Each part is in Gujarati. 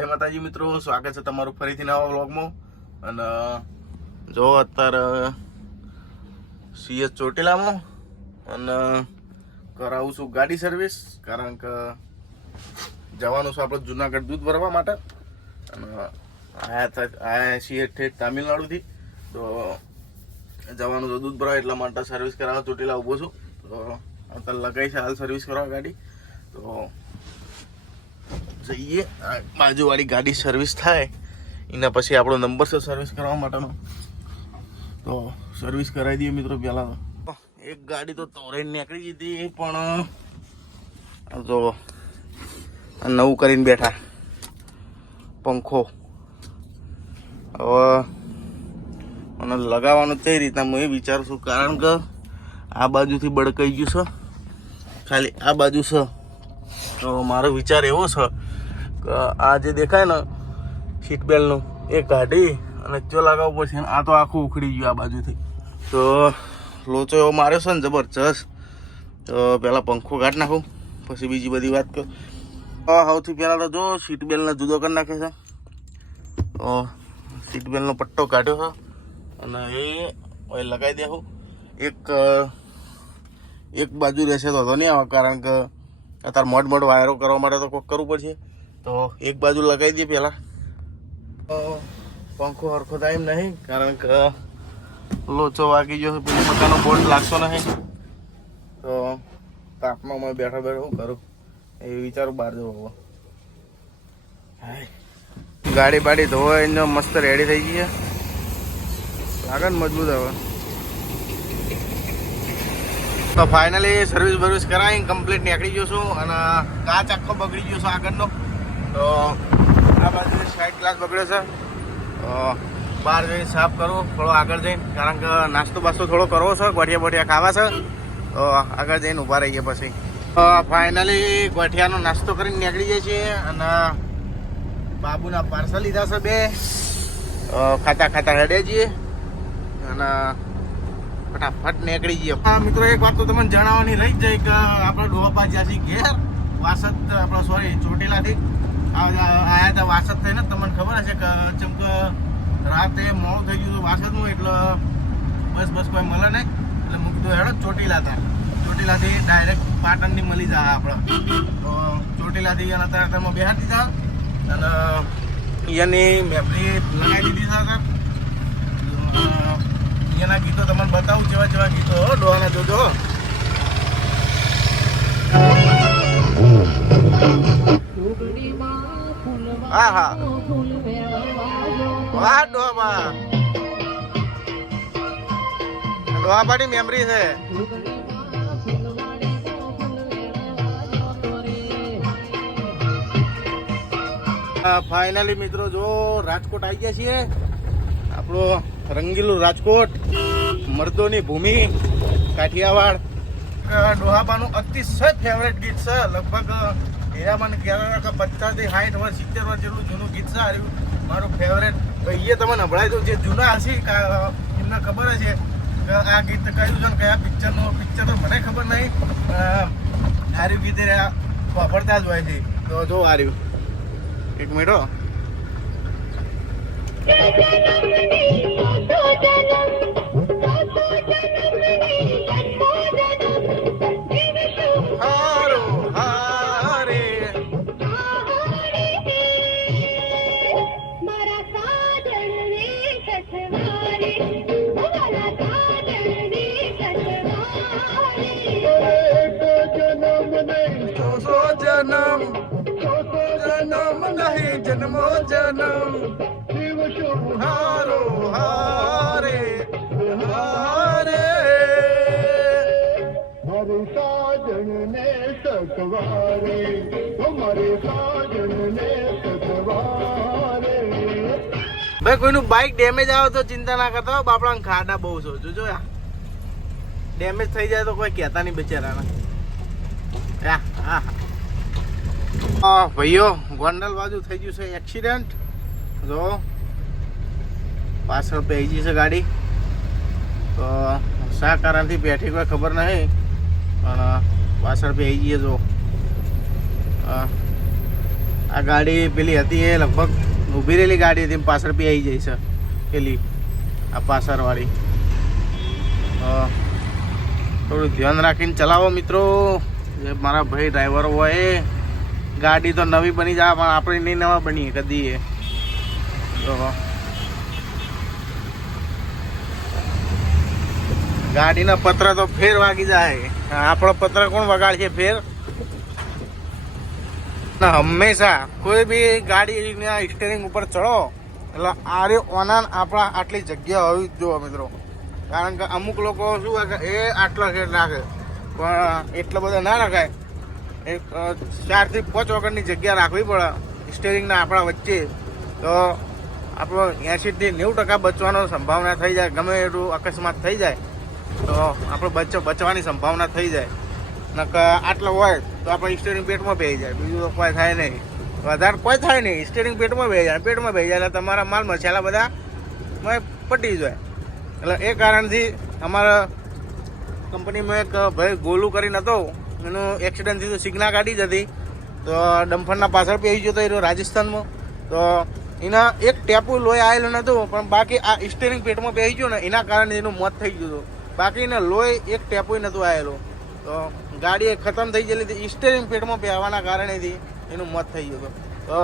જય માતાજી મિત્રો, સ્વાગત છે તમારું ફરીથી નવા વ્લોગમાં. અને, જો અત્યારે, સીએસ ચોટીલામાં અને કરાવું છું ગાડી સર્વિસ કારણ કે જવાનું છે આપણે જુનાગઢ દૂધ ભરવા માટે. અને આયા આયા છીએ ઠેઠ તામિલનાડુથી. તો જવાનું તો દૂધ ભરાય એટલા માટે સર્વિસ કરાવવા ચોટીલા ઊભો છું. તો અત્યારે લગાઈ છે હાલ સર્વિસ કરવા ગાડી. તો જઈએ. બાજુવાળી ગાડી સર્વિસ થાય. એના પછી આપણો નંબર છે સર્વિસ કરવા માટેનો. તો સર્વિસ કરાવી દઈએ મિત્રો પહેલાં એક ગાડી તો તોરે નીકળી ગઈ પણ તો નવું કરીને બેઠા. પંખો. હવે મને લગાવવાનું તે રીતના હું એ વિચારું છું, કારણ કે આ બાજુથી બળકાઈ ગયું છે. ખાલી આ બાજુ છે. તો મારો વિચાર એવો છે આ જે દેખાય ને સીટ બેલ્ટનું એ કાઢી અને ચો લગાવવું પડશે આ તો આખું ઉખડી ગયું આ બાજુથી. તો લોચો એવો માર્યો છે ને, જબરજસ્ત. તો પહેલાં પંખો કાઢી નાખું, પછી બીજી બધી વાત કરું. સૌથી પહેલાં તો જો સીટ બેલ્ટને જુદો કરી નાખે છે. તો સીટ બેલ્ટનો પટ્ટો કાઢ્યો છે અને એ હવે લગાવી દેવું એક એક બાજુ રહેશે તો હતો નહીં આવે, કારણ કે અત્યારે મોટ મોટ વાયરો કરવા માટે તો કોઈક કરવું પડશે. તો એક બાજુ લગાવી દઈએ પહેલાં પંખો હરખો થાય એમ નહીં, કારણ કે લોચો વાગી ગયો છે પેલી મકાનો બોર્ડ લાગતો નહીં. તો તાપમાં મેં બેઠા બેઠા શું કરું? એ વિચારું બહાર જવું હવે ગાડી બાડી ધોવાઈને મસ્ત રેડી થઈ ગઈ છે. લાગે ને મજબૂત હવે. તો ફાઇનલી સર્વિસ બર્વિસ કરાવી કમ્પ્લીટ નીકળી ગયો છું અને કાચ આખો બગડી ગયો છે આગળનો. તો આ બાજુ સાઈડ ગ્લાસ બગડ્યો છે. બહાર જઈને સાફ કરવો, થોડો આગળ જઈને, કારણ કે નાસ્તો બાસ્તો થોડો કરવો છે, ગોઠિયા બોઠિયા ખાવા છે. તો આગળ જઈને ઊભા રહીએ પછી. ફાઇનલી ગોઠિયાનો નાસ્તો કરીને નીકળી જઈએ છીએ અને બાબુના પાર્સલ લીધા છે બે. ખાતા ખાતા હેડે છીએ અને ફટાફટ નીકળી જઈએ મિત્રો, એક વાત તો તમને જણાવવાની રહી જાય કે આપણે ડોહા જ્યાંથી ઘેર. વાસદ, આપણે સોરી ચોટીલાથી. આયા હતા વાસદ થઈને. તમને ખબર હશે કે જેમ કે રાતે મોડું થઈ ગયું વાસદનું, એટલે બસ બસ કોઈ મળે નહીં. એટલે મૂકી દો હેડો ચોટીલા હતા ચોટીલાથી ડાયરેક્ટ પાટણની મળી જાય આપણે તો ચોટીલાથી એના તમે બેહાર દીધા અને એની મેમરી લગાવી દીધી સર એના ગીતો તમને બતાવું, જેવા જેવા ગીતો ડોહાના જોજો હા હા વાહ, ડોહા ડોહા પાટી મેમરી છે. ફાઇનલી મિત્રો જો રાજકોટ આવી ગયા છીએ. આપણો રંગીલું રાજકોટ, મર્દોની ભૂમિ, કાઠિયાવાડ. ડોહાબાનું અતિશય ફેવરેટ ગીત છે. લગભગ હીરામાન કહેવાય કે પચાસથી સાઠ વર્ષ, સિત્તેર વર્ષ જેટલું જૂનું ગીત છે મારું ફેવરેટ ભાઈએ તમને સંભળાવી દઉં. જે જૂના હશે એમને ખબર હશે કે આ ગીત કયું છે કયા પિક્ચરનું પિક્ચર તો મને ખબર નહીં. હાર્યું ગીત વાપરતા જ હોય છે. તો જો હાર્યું એક મિનિટ હો. નહીં શિવ જન્મ હારો હારે હારે મારે સાજન ને સતવારે મારે સાજણ ને સતવારે ભાઈ કોઈનું બાઇક ડેમેજ આવે તો ચિંતા ના કરતા હો, બાપડાને ખાડા બહુ છો. જોજો ડેમેજ થઈ જાય તો કોઈ કહેતા નહીં બિચારાને યા, હા હા ભાઈઓ, ગોંડલ બાજુ થઈ ગયું છે એક્સિડન્ટ જો, પાછળ પેજી છે ગાડી. તો શા કારણથી બેઠી કોઈ ખબર નહીં, પણ પાછળ પેજી જો હા. આ ગાડી પેલી હતી એ લગભગ ઊભી રહેલી ગાડી હતી, પાછળ બી આવી જાય છે, પેલી, આ પાછળવાળી. થોડું ધ્યાન રાખીને ચલાવો મિત્રો. જે મારા ભાઈ ડ્રાઈવર હોય ગાડી તો નવી બની જાય, પણ આપણે નહીં નવા બનીએ કદી તો ગાડીના પત્ર તો ફેર વાગી જાય. આપણો પત્ર કોણ વગાડશે ફેર? હંમેશા. કોઈ બી ગાડીના સ્ટેરિંગ ઉપર ચડો, એટલે આરે ઓનાન આપણા આટલી જગ્યા હોવી જ જોવો મિત્રો. કારણ કે અમુક લોકો શું કે, એ આટલા ખેડ રાખે પણ એટલા બધા ના રખાય. એક ચારથી પાંચ વગરની જગ્યા રાખવી પડે. સ્ટેરિંગના આપણા વચ્ચે. તો આપણો એંશીથી નેવું ટકા બચવાનો સંભાવના થઈ જાય. ગમે એટલું અકસ્માત થઈ જાય, તો આપણો બચ, બચવાની સંભાવના થઈ જાય. નકર આટલો હોય, તો આપણે સ્ટેરિંગ પેટમાં બેસી જાય. બીજું તો કોઈ થાય નહીં. વધારે કોઈ થાય નહીં. સ્ટેરિંગ પેટમાં બેસી જાય. પેટમાં બેસી જાય એટલે તમારા માલ મસાલા બધા પટી જાય. એટલે એ કારણથી અમારા કંપનીમાં એક ભાઈ ગોલું કરીને હતો. એનું એક્સિડન્ટ થયું સિગ્ના કાઢી જ હતી. તો ડમ્ફરના પાછળ બેસી આવી જતો રાજસ્થાનમાં. તો એના એક ટેપુ લોહી આવેલું નહોતું પણ બાકી આ સ્ટેરિંગ પેટમાં પહેરી ગયું ને, એના કારણે એનું મોત થઈ ગયું હતું. બાકી એને લોહી એક ટેપુ નહોતું આવેલું. તો ગાડી ખતમ થઈ ગયેલી હતી. સ્ટેરિંગ પેટમાં પહેરવાના કારણેથી એનું મોત થઈ ગયું હતું. તો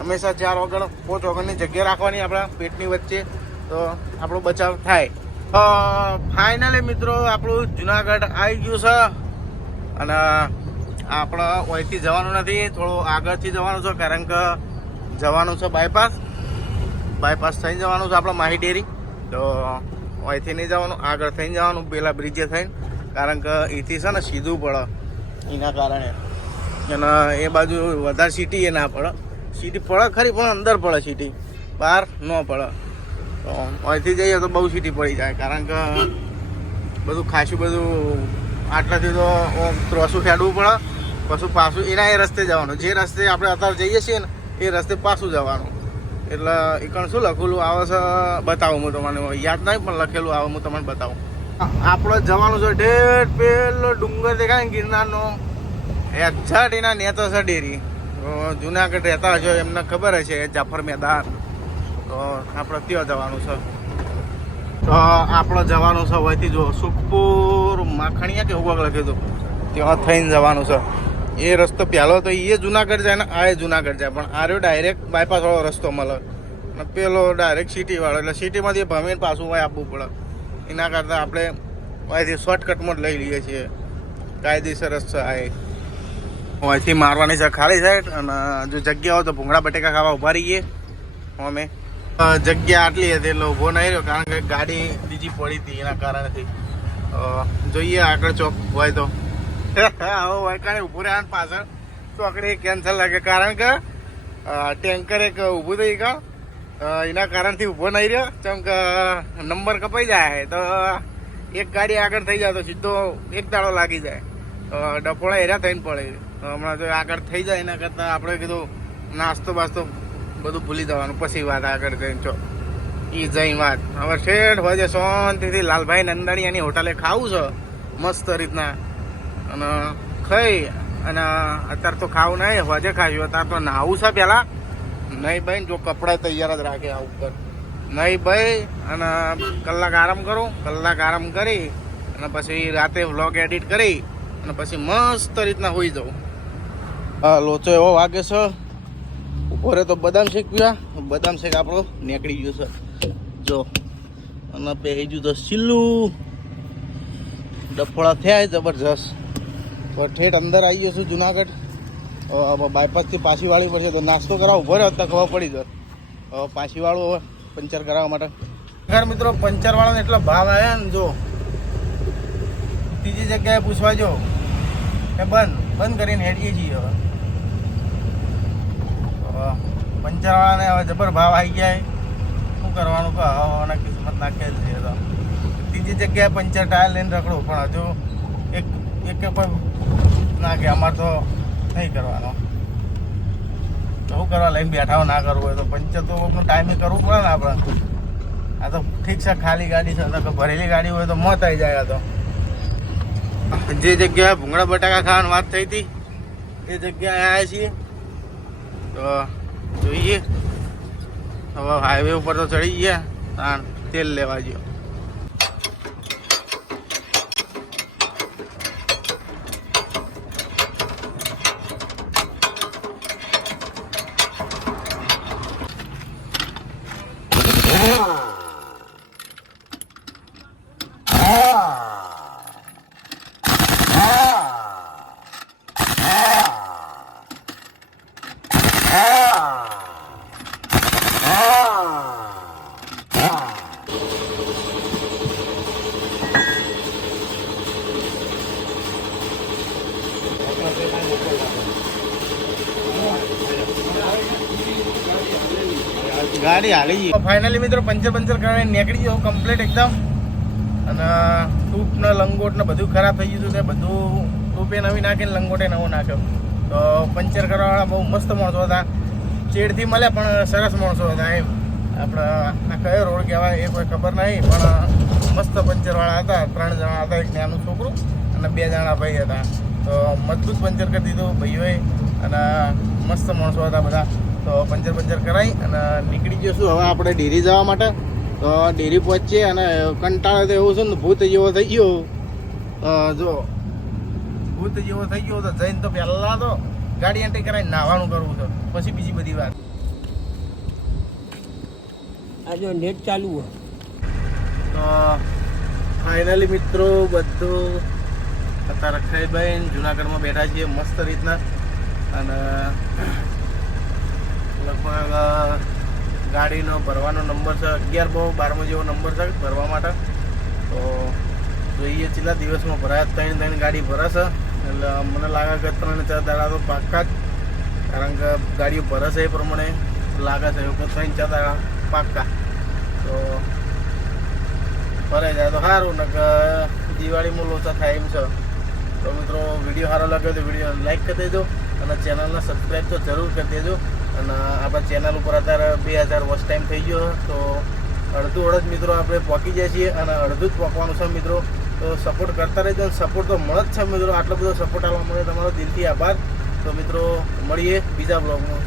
હંમેશા ચાર વગર પોચ વગરની જગ્યા રાખવાની આપણા પેટની વચ્ચે. તો આપણો બચાવ થાય. ફાઇનલી મિત્રો, આપણું જુનાગઢ આવી ગયું છે. અને આપણે અહીંથી જવાનું નથી, થોડું આગળથી જવાનું છે, કારણ કે જવાનું છે બાયપાસ બાયપાસ થઈને જવાનું છે આપણે માહી ડેરી. તો અહીંથી નહીં જવાનું, આગળ થઈને જવાનું, પેલા બ્રિજે થઈને. કારણ કે અહીંથી છે ને સીધું પડે, એના કારણે. અને એ બાજુ વધારે સિટી એ ના પડે. સિટી પડે ખરી, પણ અંદર પડે સિટી બહાર ન પડે. તો અહીંથી જઈએ તો બહુ સિટી પડી જાય, કારણ કે બધું ખાસું બધું આટલાથી તો ત્રોસું ખેડવું પડે, પછી પાછું એના એ રસ્તે જવાનું. જે રસ્તે આપણે અત્યારે જઈએ છીએ ને, એ રસ્તે પાછું જવાનું. એટલે એ કણ શું લખેલું? આવે છે બતાવું હું તમને. યાદ નહીં, પણ લખેલું આવે હું તમને બતાવું. આપણે જવાનું છે ઢેર પેલો ડુંગર દેખાય ને ગિરનારનો? એક્ઝાક્ટ એના નેતો છે ડેરી. જુનાગઢ રહેતા હશો, એમને ખબર હશે જાફર મેદાન. તો આપણે ત્યાં જવાનું છે. તો આપણે જવાનું છે વહીથી જો સુખપુર માખણીયા કે એવું લખે તો ત્યાં થઈને જવાનું છે. એ રસ્તો પહેલો તો એ જુનાગઢ જાય ને આ એ જુનાગઢ જાય. પણ આ રહ્યો ડાયરેક્ટ બાયપાસ વાળો રસ્તો મળે. અને પેલો ડાયરેક્ટ સિટી વાળો. એટલે સિટીમાંથી ભમીને પાછું હોય આપવું પડે. એના કરતાં આપણે અહીંથી શોર્ટકટમાં જ લઈ લઈએ છીએ. કાયદેસર રસ્તો આ અહીંથી મારવાની છે ખાલી સાઈડ અને જો જગ્યા હોય તો ભૂંગળા બટેકા ખાવા ઊભા રહીએ. અમે. જગ્યા આટલી હતી એટલે ઊભો નહીં રહ્યો, કારણ કે ગાડી બીજી પડી હતી એના કારણથી. જોઈએ આગળ ચોક હોય તો. હવે વાયકાને ઊભું રહ્યા પાછળ. ચોકડી કેન્સલ લાગે, કારણ કે ટેન્કર એક ઊભું થઈ ગયો. એના કારણથી ઊભો નહીં રહ્યો. ચમ કે, નંબર કપાઈ જાય તો એક ગાડી આગળ થઈ જાય તો સીધો એક દાડો લાગી જાય. ડપોળા એરા થઈને પડે. હમણાં જો આગળ થઈ જાય એના કરતાં આપણે કીધું નાસ્તો બાસ્તો બધું ભૂલી જવાનું. પછી વાત આગળ જઈને ચો ઈ જઈ વાત. હવે શેઠ હોય છે શાંતિથી લાલભાઈ નંદાણીયાની હોટલે ખાવું છે. મસ્ત રીતના. અને ખાઈ. અને અત્યારે તો ખાવું નહીં. હોજે ખાયું અત્યારે તો નાહવું છે પહેલાં નહીં ભાઈ જો કપડા તૈયાર જ રાખે આ ઉપર. નહીં ભાઈ, અને કલાક આરામ કરું. કલાક આરામ કરી. અને પછી રાતે વ્લોગ એડિટ કરી. અને પછી મસ્ત રીતના હોઈ હા લોચો એવો વાગે છે. રહે તો બદામ શેક પીવા. બદામ શેક આપણો નીકળી ગયો છે. જો, અને પહેરી ગયું તો સિલ્લું ડફોળા થયા જબરજસ્ત. તો ઠેઠ અંદર આવી ગયો છું જુનાગઢ. બાયપાસથી પાછી વાળી પડશે તો નાસ્તો કરાવો. રહ્યો તો ખબર પડી હવે પાછી હવે પંચર કરાવવા માટે. ઘર મિત્રો, પંચર વાળાને એટલા ભાવ આવ્યા ને જો. ત્રીજી જગ્યાએ પૂછવા જો. કે બંધ. બંધ કરીને હેડીએ છીએ હવે. પંચરવાળાને હવે જબર ભાવ આવી ગયા શું કરવાનું કહો? હવાના કિસ્મત નાખેલ છે તો. ત્રીજી જગ્યાએ પંચર ટાયર લઈને રખડું, પણ હજુ એક એક કોઈ નાખે અમારે તો નહીં કરવાનો. શું કરવા, લઈને બેઠા ના કરવું હોય તો પંચર તો ટાઈમે કરવું પડે ને આપણે. આ તો ઠીક છે, ખાલી ગાડી છે તો ભરેલી ગાડી હોય તો મોત આવી જાય તો. જે જગ્યાએ ભૂંગળા બટાકા ખાવાની વાત થઈ હતી, એ જગ્યાએ આવ્યા છીએ. તો જોઈએ. હવે હાઈવે ઉપર તો ચડી ગયા. તાણ તેલ લેવા ગયો. ગાડી હાલી ફાઇનલી મિત્રો પંચર પંચર કરીને નીકળી ગયો કમ્પ્લીટ એકદમ. અને ટૂપ ને લંગોટ ને બધું ખરાબ થઈ ગયું હતું તે બધું ટૂપે નવી નાખીને લંગોટે નવો નાખ્યો. તો પંચર કરવાવાળા બહુ મસ્ત માણસો હતા. ચેડથી મળ્યા પણ સરસ માણસો હતા એમ. આપણે આ કયો રોડ કહેવાય એ કોઈ ખબર નહીં, પણ મસ્ત પંચરવાળા હતા. ત્રણ જણા હતા, એક નાનું છોકરું અને બે જણા ભાઈ હતા. તો મજબૂત પંચર કરી દીધું ભાઈઓએ. અને મસ્ત માણસો હતા બધા. તો પંચર પંચર કરાવી અને નીકળી જઈશું હવે આપણે ડેરી જવા માટે. તો ડેરી પહોંચીએ અને કંટાળે તો એવું છે ને ભૂત જેવો થઈ ગયો. જો ભૂત જેવો થઈ ગયો તો જઈને તો પહેલાં તો ગાડી એન્ટ્રી કરાવી નાહવાનું કરવું છે. પછી બીજી બધી વાત. આ જો નેટ ચાલુ હોય. તો ફાઇનલી મિત્રો બધું અત્યારે રખાઈભાઈ જુનાગઢમાં બેઠા છીએ મસ્ત રીતના. અને લગભગ ગાડીનો ભરવાનો નંબર છે, અગિયાર બહુ, બારમો જેવો નંબર છે ભરવા માટે. તો જોઈએ, છેલ્લા દિવસમાં ભરાય ત્રણ ત્રણ ગાડી ભરાશે. એટલે મને લાગે કે ત્રણ, ચાર દાડા તો પાક્કા જ. કારણ કે ગાડીઓ ભરાશે એ પ્રમાણે લાગે છે, એવું કે ત્રણ, ચાર દાડા પાક્કા. તો ભરાઈ જાય તો સારું ને કે દિવાળીમાં લોચા થાય એમ છે. તો મિત્રો, વીડિયો સારો લાગ્યો તો વીડિયો લાઈક કરી દેજો અને ચેનલને સબસ્ક્રાઈબ તો જરૂર કરી દેજો. અને આપણા ચેનલ ઉપર અત્યારે બે હજાર વોચ ટાઈમ થઈ ગયો તો અડધું અડધ મિત્રો આપણે પહોંચી જાય છીએ અને અડધું જ પહોંચવાનું છે મિત્રો. તો સપોર્ટ કરતા રહેજો અને સપોર્ટ તો મળે જ છે મિત્રો. આટલો બધો સપોર્ટ આવવા માટે તમારો દિલથી આભાર. તો મિત્રો, મળીએ બીજા બ્લોગમાં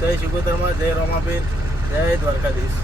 જય શિગોતરમાં જય રોમાબેન, જય દ્વારકાધીશ.